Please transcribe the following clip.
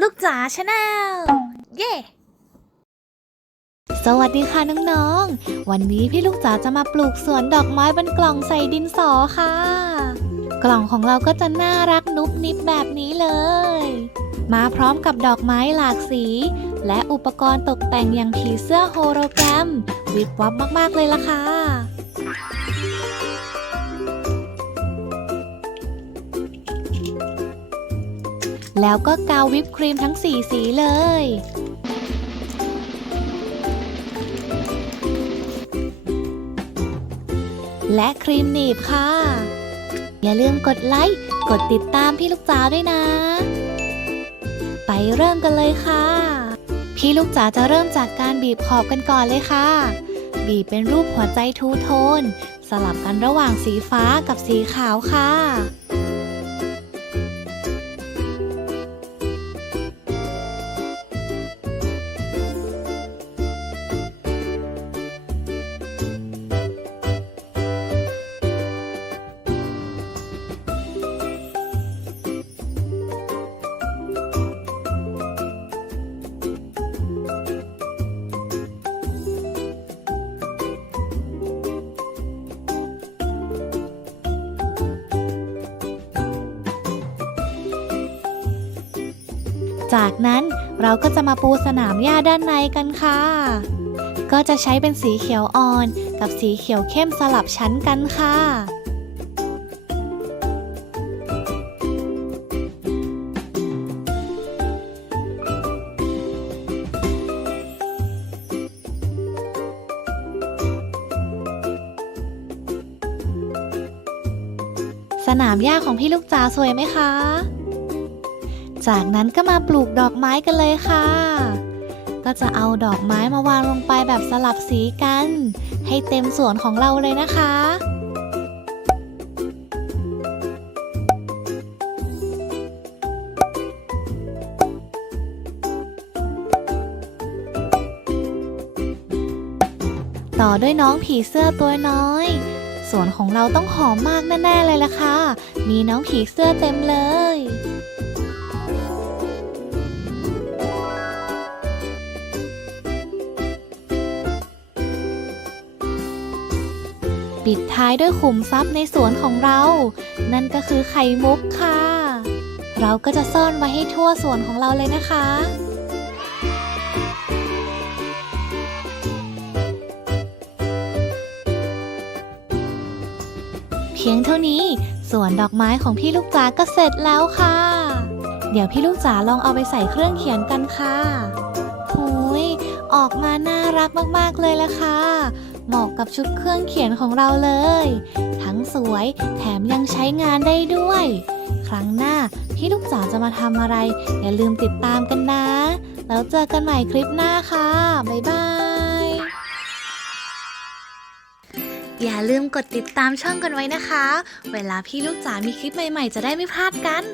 ลูกจ๋าชาแนลเย้สวัสดีค่ะน้องๆ วันนี้พี่ลูกจ๋าจะมาปลูกสวนดอกไม้บนกล่องใส่ดินสอค่ะ กล่องของเราก็จะน่ารักนุบนิบแบบนี้เลย มาพร้อมกับดอกไม้หลากสี และอุปกรณ์ตกแต่งอย่างผีเสื้อโฮโลแกรม วิบวับมากๆเลยล่ะค่ะ แล้วก็กาววิปครีมทั้งสีสีเลย และครีมหนีบค่ะ อย่าลืมกดไลค์ กดติดตามพี่ลูกจ๋าด้วยนะ ไปเริ่มกันเลยค่ะ พี่ลูกจ๋าจะเริ่มจากการบีบขอบกันก่อนเลยค่ะ บีบเป็นรูปหัวใจทูโทน สลับกันระหว่างสีฟ้ากับสีขาวค่ะ จากนั้นเราก็จะมาปูสนามหญ้าด้านในกันค่ะ ก็จะใช้เป็นสีเขียวอ่อนกับสีเขียวเข้มสลับชั้นกันค่ะสนามหญ้าของพี่ลูกจ๋าสวยไหมคะ จากนั้นก็มาปลูกดอกไม้กันเลยค่ะ ก็จะเอาดอกไม้มาวางลงไปแบบสลับสีกัน ให้เต็มสวนของเราเลยนะคะต่อด้วยน้องผีเสื้อตัวน้อย สวนของเราต้องหอมมากแน่ๆเลยล่ะค่ะ มีน้องผีเสื้อเต็มเลย ปิดท้ายด้วยขุมทรัพย์ในสวนของเรา นั่นก็คือไข่มุกค่ะ เราก็จะซ่อนไว้ให้ทั่วสวนของเราเลยนะคะเพียงเท่านี้สวนดอกไม้ของพี่ลูกจ๋าก็เสร็จแล้วค่ะ เดี๋ยวพี่ลูกจ๋าลองเอาไปใส่เครื่องเขียนกันค่ะหุยออกมาน่ารักมากๆเลยละค่ะ เหมาะกับชุดเครื่องเขียนของเราเลย ทั้งสวยแถมยังใช้งานได้ด้วย ครั้งหน้าพี่ลูกจ๋าจะมาทำอะไร อย่าลืมติดตามกันนะ แล้วเจอกันใหม่คลิปหน้าค่ะ บ๊ายบาย อย่าลืมกดติดตามช่องกันไว้นะคะ เวลาพี่ลูกจ๋ามีคลิปใหม่ๆ จะได้ไม่พลาดกัน